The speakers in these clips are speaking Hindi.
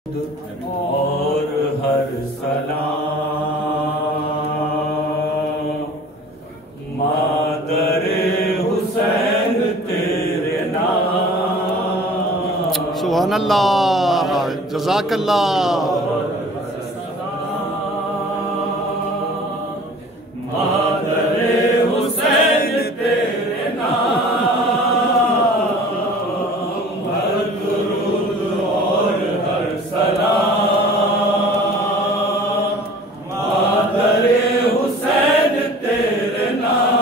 और हर सलाम मादरे हुसैन तेरे नाम। सुभान अल्लाह, जज़ाकल्लाह। मादरे हुसैन तेरे नाम, हर दुरूद और हर सलाम। मादरे हुसैन तेरे नाम,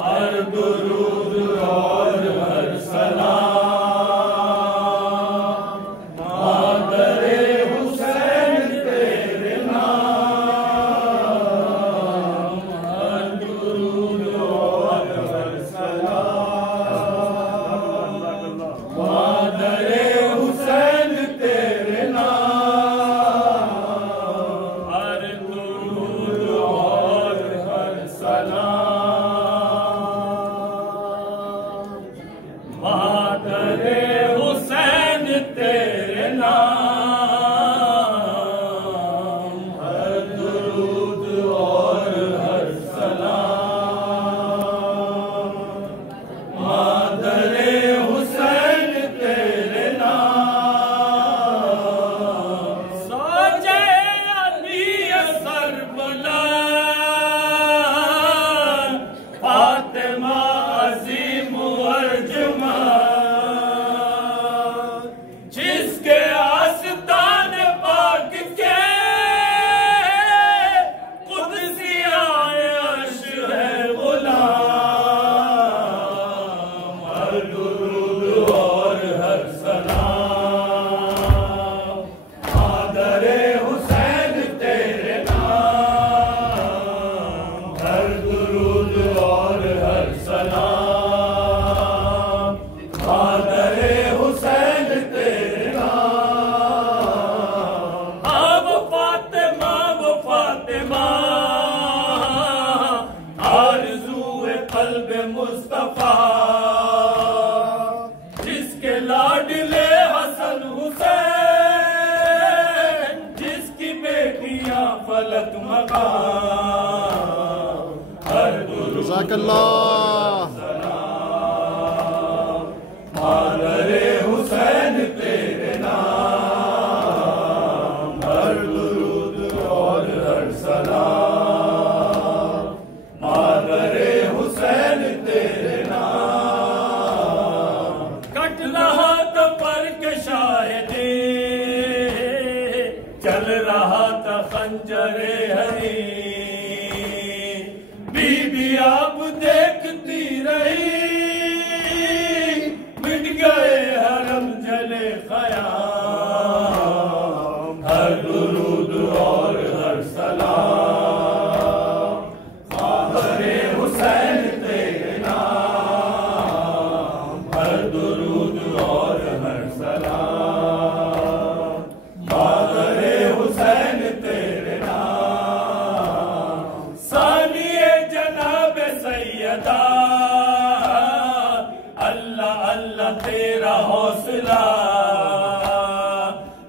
हर दुरूद और हर सलाम। मादरे हुसैन तेरे नाम, हर दुरूद और हर सलाम। मादरे हुसैन तेरे नाम, हर दुरूद और हर सलाम। मादरे हुसैन तेरे नाम, हर दुरूद और हर सलाम। मादरे हुसैन तेरे नाम, सोचे अली सरबलाल, फातिमा अज़ीम अर्जुमान, जिसके आस्तान पाक के कुदसियाए अर्श है गुलाम। हर दुरूद और हर सलाम। मादरे हुसैन तेरे नाम, हर दुरूद और हर सलाम। मादरे हुसैन तेरे नाम, अब फातिमा आरज़ूए क़ल्ब मुस्तफ़ा, जिसके लाडले हसन हुसैन, जिसकी बेटियां फलक मकाम। हर दुरूद जज़ाकल्लाह। सलाम। मादरे हुसैन तेरे नाम, हर दुरूद और हर सलाम। मादरे हुसैन तेरे नाम, कट रहा तो पर के शाहिदी, चल रहा था खंजरे हरी। बीबी आप देखती रही, मिट गए हरम जले ख़याम। हर दुरूद और हर सलाम। मादरे हुसैन तेरे नाम, हर दुरूद और हर सलाम। मादरे हुसैन तेरे नाम, सानिए जनाब सैयदा, अल्लाह अल्लाह तेरा हौसला।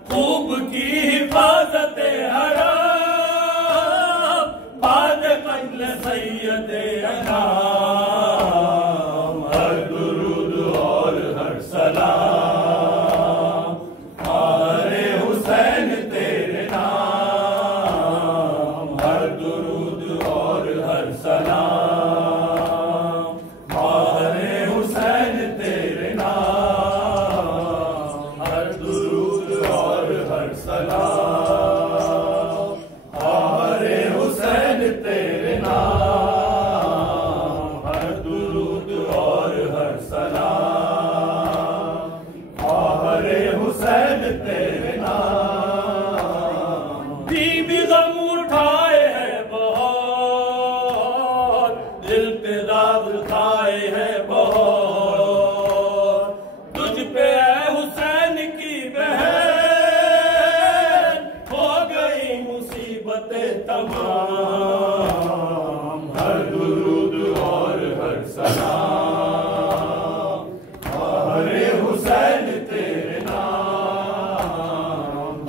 खूब की हिफाजत हराम, बाद कत्ल सैयद अनाम। हर दुरूद और हर सलाम। मादरे हुसैन तेरे नाम, हर दुरूद और हर सलाम। मादरे हुसैन तेरे नाम, हर दुरूद और हर सलाम। मादरे हुसैन तेरे नाम, हर दुरूद और हर सलाम। मादरे हुसैन तेरे नाम, बीबी गम उठाए है बहुत, दिल पे दाग खाए है बहुत। तुझ पे है हुसैन की बहन, हो गई मुसीबतें तमाम। हर दुरूद और हर सलाम। मादरे हुसैन तेरे नाम,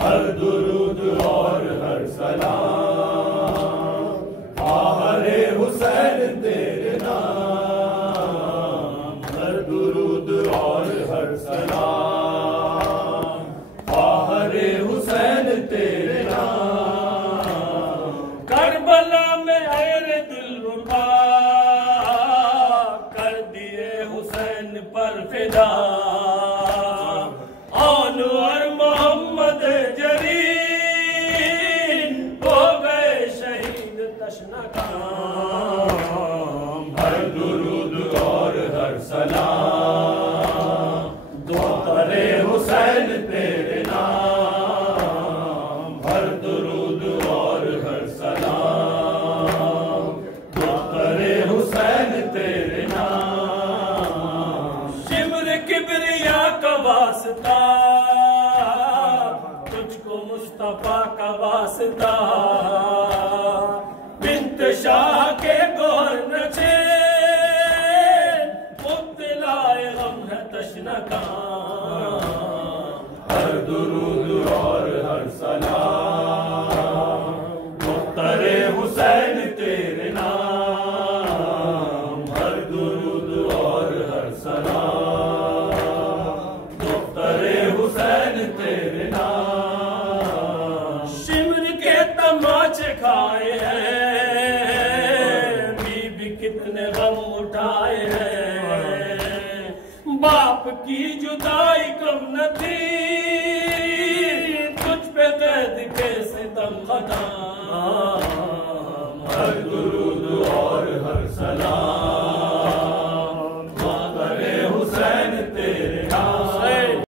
हर दुरूद और हर सलाम आहरे हुसैन तेरे नाम। हर दुरूद और हर सलाम आहरे हुसैन तेरे नाम। करबला में अरे दिलरुबा कर दिए हुसैन पर फिदा। और मोहम्मद जरीन हो गए शहीद तशनकाम। हर दुरूद और हर सलाम दो तरे हुसैन तेरे नाम। हर दुरूद और हर सलाम दो तरे हुसैन तेरे नाम। शिब्र किबरिया का वास्ता तुझको मुस्तफा का वास्ता। बिन्त शाह के गौर नचे मुब्तलाए गम है तशनकाम। हर दुरूद और हर सलाम मुख्तरे हुसैन तेरे नाम। हर दुरूद और हर सलाम मुख्तरे हुसैन तेरे नाम। शिमर के तमाचे खाए हैं बीबी कितने गम उठाए हैं। बाप की जुदाई कम न थी तुझ पे कैद के सितम खता।